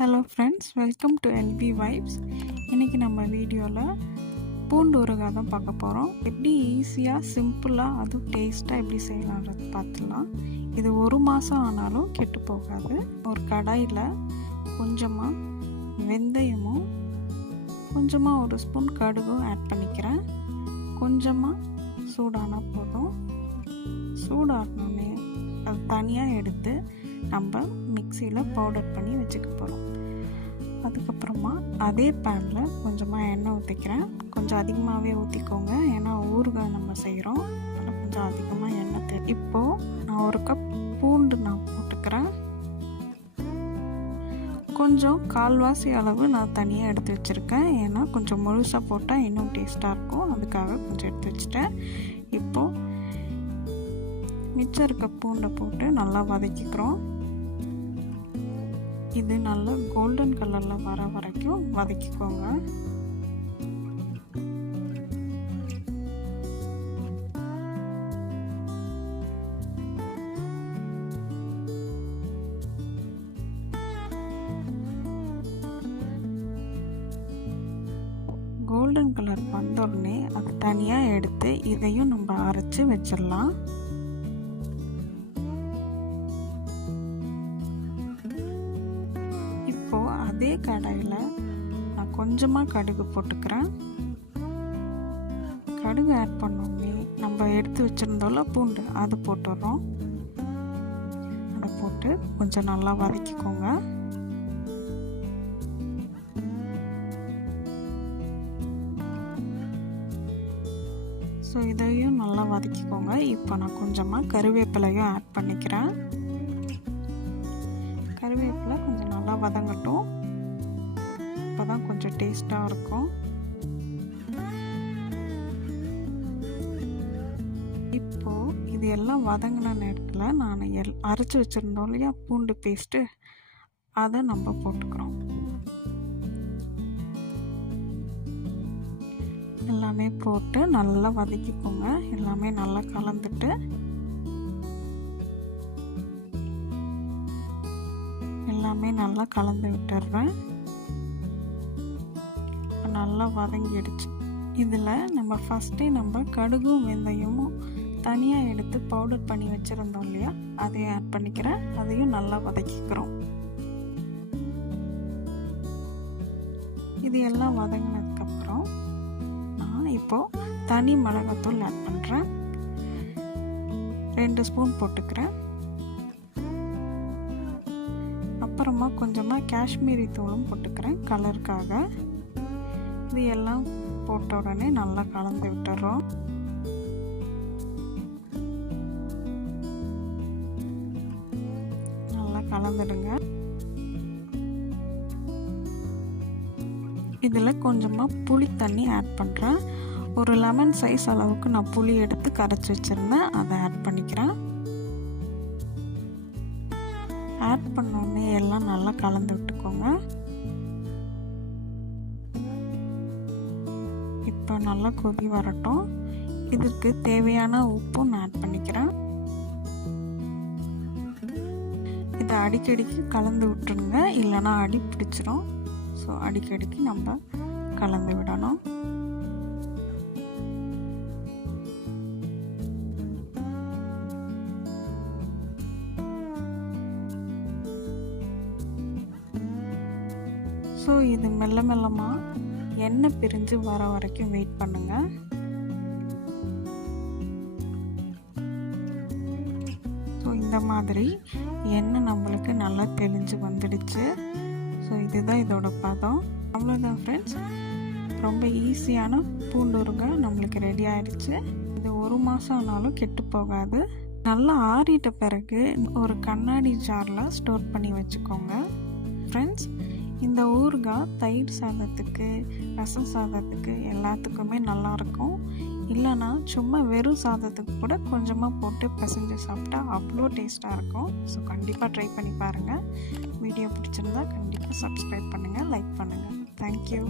Hello friends, welcome to LP vibes. இன்றைக்கி நம்ம வீடியோவில் பூண்டு ஊறுகாய் தான் பார்க்க போகிறோம். எப்படி ஈஸியாக சிம்பிளாக அதுவும் டேஸ்ட்டாக எப்படி செய்யலான்றது பார்த்துலாம். இது 1 மாதம் ஆனாலும் கெட்டு போகாது. ஒரு கடாயில் கொஞ்சமாக வெந்தயமும் கொஞ்சமாக 1 ஸ்பூன் கடுகும் ஆட் பண்ணிக்கிறேன். கொஞ்சமாக சூடானால் போதும். சூடானோடனே அது தனியாக எடுத்து நம்ம மிக்சியில் பவுடர் பண்ணி வச்சுக்க போகிறோம். அதுக்கப்புறமா அதே பேனில் கொஞ்சமாக எண்ணெய் ஊற்றிக்கிறேன். கொஞ்சம் அதிகமாகவே ஊற்றிக்கோங்க, ஏன்னா ஊறுகாய் நம்ம செய்கிறோம், அதனால் கொஞ்சம் அதிகமாக எண்ணெய் தேவை. இப்போது நான் 1 கப் பூண்டு நான் போட்டுக்கிறேன். கொஞ்சம் 1/4 அளவு நான் தனியாக எடுத்து வச்சுருக்கேன், ஏன்னா கொஞ்சம் முழுசாக போட்டால் இன்னும் டேஸ்ட்டாக இருக்கும், அதுக்காக கொஞ்சம் எடுத்து வச்சுட்டேன். இப்போது மிச்சம் இருக்க பூண்டை போட்டு நல்லா வதக்கிக்கிறோம். இது நல்லா கோல்டன் கலரில் வர வரைக்கும் வதக்கிக்கோங்க. கோல்டன் கலர் வந்தோடனே அது தனியாக எடுத்து இதையும் நம்ம அரைச்சி வச்சிடலாம். இப்போது அதே கடாயில் நான் கொஞ்சமாக கடுகு போட்டுக்கிறேன். கடுகு ஆட் பண்ணோடனே நம்ம எடுத்து வச்சுருந்தோம்ல பூண்டு, அது போட்டுடுறோம். அதை போட்டு கொஞ்சம் நல்லா வதக்கிக்கோங்க. ஸோ இதையும் நல்லா வதக்கிக்கோங்க. இப்போ நான் கொஞ்சமாக கருவேப்பிலையும் ஆட் பண்ணிக்கிறேன். கருவேப்பிலை கொஞ்சம் நல்லா வதங்கட்டும், அப்போ தான் கொஞ்சம் டேஸ்ட்டாக இருக்கும். இப்போது இது எல்லாம் வதங்கின நேரத்தில் நான் அரைச்சி வச்சுருந்தோம் இல்லையா பூண்டு பேஸ்ட்டு, அதை நம்ம போட்டுக்கிறோம். எல்லாமே போட்டு நல்லா வதக்கிக்கோங்க. எல்லாமே நல்லா கலந்துட்டு எல்லாமே நல்லா கலந்து விட்டுடுறேன். நல்லா வதங்கிடுச்சு. இதில் நம்ம ஃபஸ்ட்டே நம்ம கடுகும் வெந்தயமும் தனியாக எடுத்து பவுடர் பண்ணி வச்சுருந்தோம் இல்லையா, அதையும் ஆட் பண்ணிக்கிறேன். அதையும் நல்லா வதக்கிக்கிறோம். இது எல்லாம் வதங்கினதுக்கப்புறம் நான் இப்போது தனி மிளகாத்தூள் ஆட் பண்ணுறேன். 2 ஸ்பூன் போட்டுக்கிறேன். அப்புறமா கொஞ்சமாக காஷ்மீரி தூளும் போட்டுக்கிறேன் கலருக்காக. இது எல்லாம் போட்ட உடனே நல்லா கலந்து விட்டுறோம். நல்லா கலந்துடுங்க. இதில் கொஞ்சமாக புளி தண்ணி ஆட் பண்ணுறேன். ஒரு லெமன் சைஸ் அளவுக்கு நான் புளி எடுத்து கரைச்சி வச்சுருந்தேன், அதை ஆட் பண்ணிக்கிறேன். ஆட் பண்ணோடனே எல்லாம் நல்லா கலந்து விட்டுக்கோங்க. இப்போ நல்லா கொதி வரட்டும். இதுக்கு தேவையான உப்பும் நான் ஆட் பண்ணிக்கிறேன். இதை அடிக்கடிக்கு கலந்து விட்டுருங்க, இல்லைன்னா அடி பிடிச்சிரும். ஸோ அடிக்கடிக்கு நம்ம கலந்து விடணும். ஸோ இது மெல்ல மெல்லமாக எண்ணெய் பிரிஞ்சு வர வரைக்கும் வெயிட் பண்ணுங்க. ஸோ இந்த மாதிரி எண்ணெய் நம்மளுக்கு நல்லா தெளிஞ்சு வந்துடுச்சு. ஸோ இதுதான் இதோட பதம். அவ்வளோதான் ஃப்ரெண்ட்ஸ், ரொம்ப ஈஸியான பூண்டு ஊறுகாய் நம்மளுக்கு ரெடி ஆகிடுச்சு. இது 1 மாதம் ஆனாலும் கெட்டு போகாது. நல்லா ஆறிட்ட பிறகு ஒரு கண்ணாடி ஜாரில் ஸ்டோர் பண்ணி வச்சுக்கோங்க. ஃப்ரெண்ட்ஸ், இந்த ஊறுகாய் தயிர் சாதத்துக்கு, ரசம் சாதத்துக்கு எல்லாத்துக்குமே நல்லாயிருக்கும். இல்லைன்னா சும்மா வெறும் சாதத்துக்கு கூட கொஞ்சமாக போட்டு பிசைஞ்சு சாப்பிட்டா அவ்வளோ டேஸ்ட்டாக இருக்கும். ஸோ கண்டிப்பாக ட்ரை பண்ணி பாருங்கள். வீடியோ பிடிச்சிருந்தா கண்டிப்பாக சப்ஸ்கிரைப் பண்ணுங்கள், லைக் பண்ணுங்கள். தேங்க்யூ.